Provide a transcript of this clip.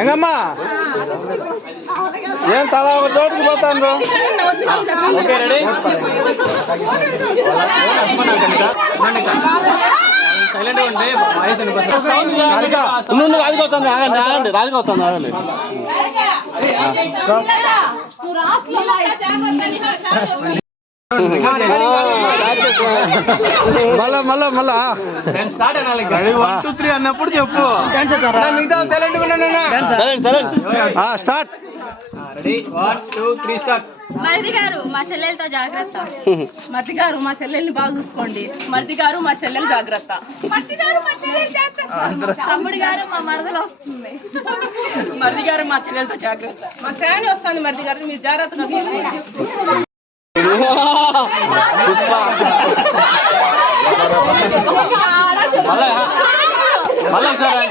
ఎంగమ్మా ఏం తల ఒక చోటుకి పోతాను. Okay ready. సైలెంట్గా ఉంటే రాజుగా వస్తుంది. ఆగండి ఆగండి, రాజుగా వస్తుంది ఆగండి. మళ్ళా మళ్ళా మళ్ళా వన్ టూ త్రీ అన్నప్పుడు చెప్పు. స్టార్ట్. Ready 1 2 3 start. మరిది గారు మా చెల్లెలతో జాగ్రత్త. మరిది గారు మా చెల్లెల్ని బాగా చూసుకోండి. మరిది గారు మా చెల్లెలు జాగ్రత్త. మరిది గారు మా చెల్లెలు జాగ్రత్త. తమ్ముడు గారు మా మరదలు వస్తుంది. మరిది గారు మా చెల్లెలతో జాగ్రత్త. మా శ్రావణి వస్తుంది. మరిది గారు మీరు జాగ్రత్తగా మళ్ళా ఒకసారి